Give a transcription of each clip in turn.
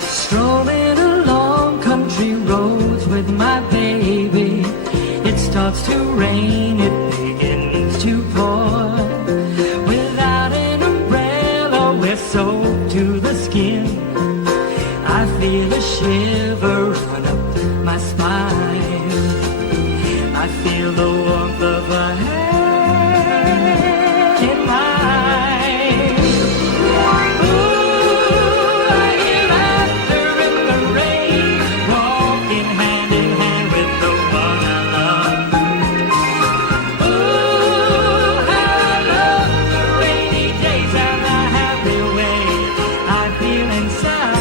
Strolling along country roads with my baby. It starts to rain, it begins to pour. Without an umbrella, we're soaked to the skin. I feel a shiver run up my spine. I feel the warmth of her hand in mine. Ooh, I hear laughter in the rain, walking hand in hand with the one I love. Ooh, how I love the rainy days and the happy way I feel inside.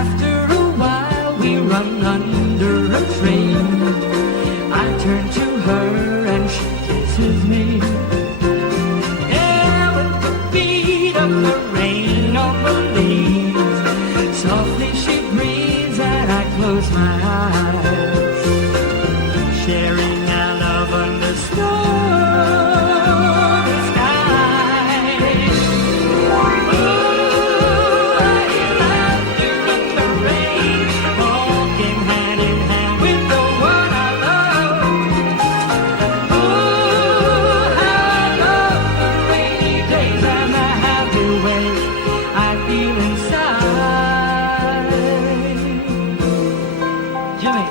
After a while we run under a train. I turn to her and she kisses me. Yeah, with the beat of the rain on the leaves, softly she breathes and I close my eyes, sharing our love under starry skies. Ooh, I hear laughter in the rain, walking hand in hand with the one I love. Ooh, how I love the rainy days and the happy way I feel inside. Jimmy.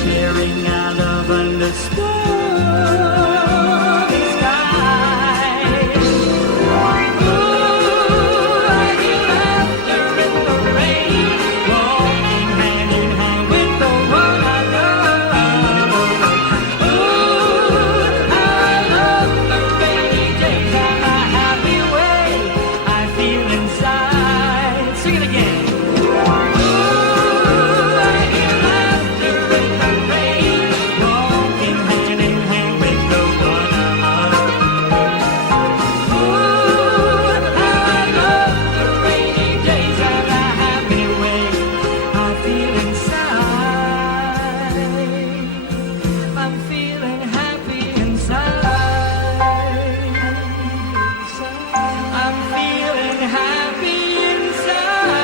Sharing our love under starry skies. Ooh, I hear laughter in the rain, walking hand in hand with the one I love. Ooh, I love the rainy days and the happy way I feel inside. Sing it again. Ooh, I hear laughter in the rain, walking hand in hand with the one I love. Ooh, how I love the rainy days and the happy way I feel inside. I'm feeling happy inside. I'm feeling happy inside.